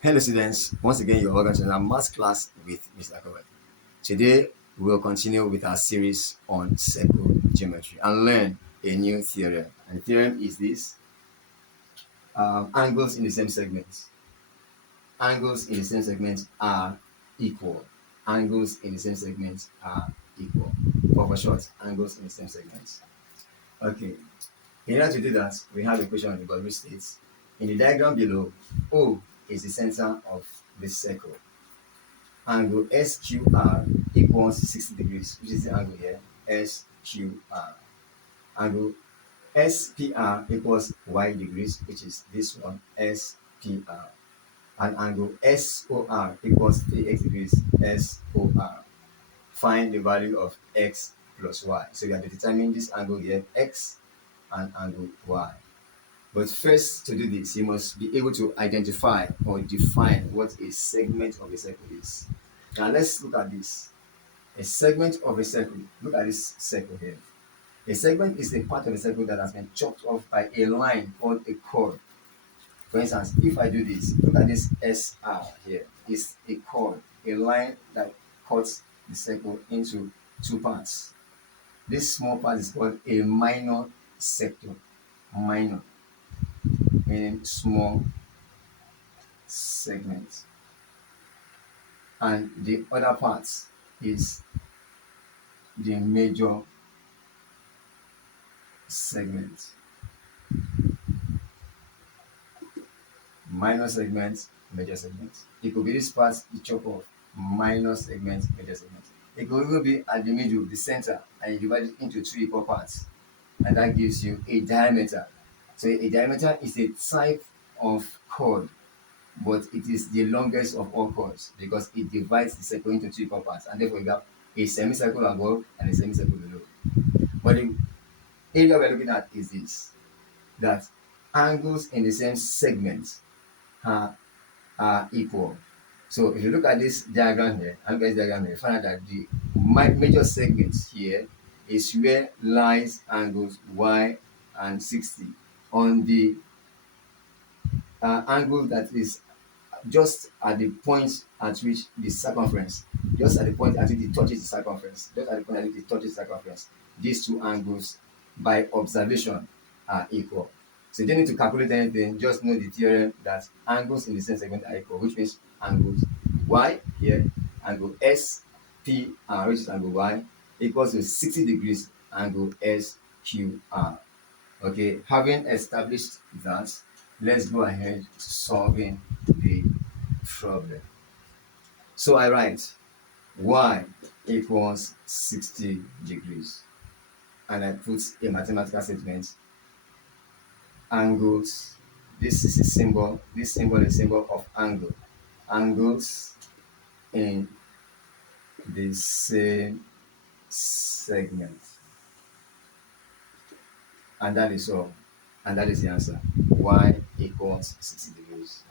Hello students, once again you're welcome to our math class with Mr. Kowal. Today we will continue with our series on circle geometry and learn a new theorem. And the theorem is this: angles in the same segment. Angles in the same segment are equal. Angles in the same segment are equal. For short, angles in the same segment. Okay, in order to do that, we have a question on the board which states, in the diagram below, O is the center of this circle. Angle SQR equals 60 degrees, which is the angle here, SQR. Angle SPR equals y degrees, which is this one, SPR. And angle SOR equals 3x degrees, SOR. Find the value of x plus y. So we have to determine this angle here, x, and angle y. But first, to do this, you must be able to identify or define what a segment of a circle is. Now let's look at this. A segment of a circle. Look at this circle here. A segment is a part of a circle that has been chopped off by a line called a chord. For instance, if I do this, look at this SR here. It's a chord, a line that cuts the circle into two parts. This small part is called a minor sector. Minor, meaning small segment. And the other part is the major segment. Minor segment, major segment. It could be this part, the chop off, minor segment, major segment. It could even be at the middle, the center, and you divide it into two equal parts. And that gives you a diameter. So a diameter is a type of chord, but it is the longest of all chords because it divides the circle into two equal parts. And therefore you have a semicircle above and a semicircle below. But the area we're looking at is this, that angles in the same segment are equal. So if you look at this diagram here, and look at this diagram here, you find out that the major segment here is where lies angles y and 60 on the angle that is just at the point at which the circumference, just at the point at which it touches the circumference, just at the point at which it touches the circumference, these two angles by observation are equal. So you don't need to calculate anything, just know the theorem that angles in the same segment are equal, which means angles y here, angle SPR, which is angle y, equals to 60 degrees angle SQR. Okay, having established that, let's go ahead to solving the problem. So I write y equals 60 degrees, and I put a mathematical statement. Angles, this is a symbol, this symbol is a symbol of angle. Angles in the same segment. And that is all. And that is the answer. Y equals 60 degrees.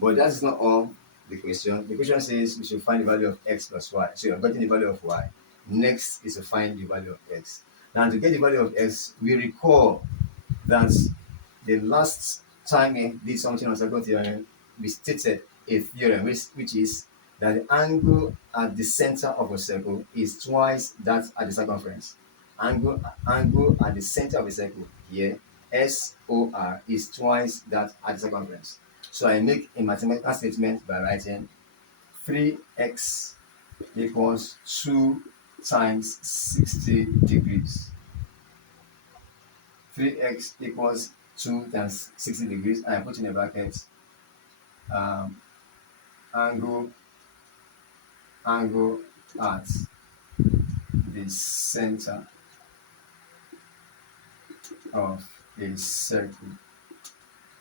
But that is not all the question. The question says we should find the value of x plus y. So you have gotten the value of y. Next is to find the value of x. Now to get the value of x, we recall that the last time we did something on circle theorem, we stated a theorem which is that the angle at the center of a circle is twice that at the circumference. Angle at the center of a circle here, SOR, is twice that at the circumference. So I make a mathematical statement by writing 3x equals 2 times 60 degrees. 3x equals 2 times 60 degrees, and I put in a bracket angle at the center of a circle,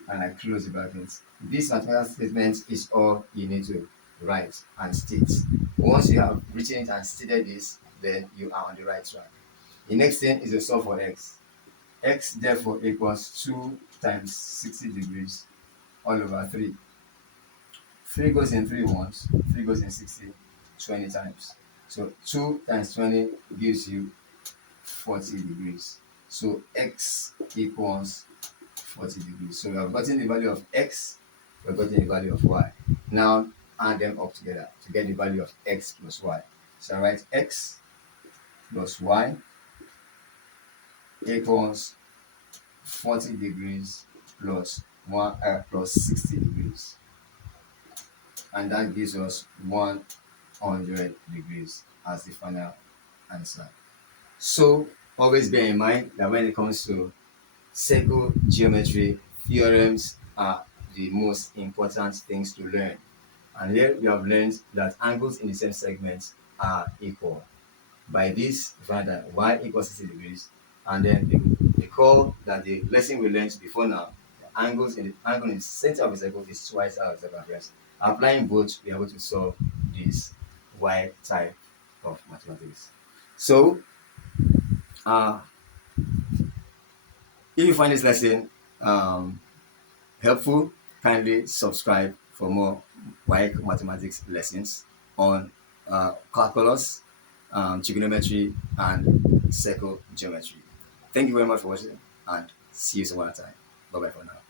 and I close the bracket. This mathematical statement is all you need to write and state. Once you have written it and stated this, then you are on the right track. The next thing is to solve for x. X therefore equals 2 times 60 degrees all over 3. 3 goes in 3 once, 3 goes in 60 20 times. So 2 times 20 gives you 40 degrees. So x equals 40 degrees. So we have gotten the value of x we're getting the value of y. Now add them up together to get the value of x plus y. So I write x plus y equals 40 degrees plus 60 degrees, and that gives us 100 degrees as the final answer. So always bear in mind that when it comes to circle geometry, theorems are the most important things to learn. And here we have learned that angles in the same segment are equal. By this, we find that y equals 60 degrees, and then recall that the lesson we learned before now, the angle in the center of the circle is twice our circumference. Applying both, we are able to solve this y type of mathematics. So, if you find this lesson helpful, kindly subscribe for more WAEC Mathematics lessons on calculus, trigonometry, and circle geometry. Thank you very much for watching, and see you some other time. Bye bye for now.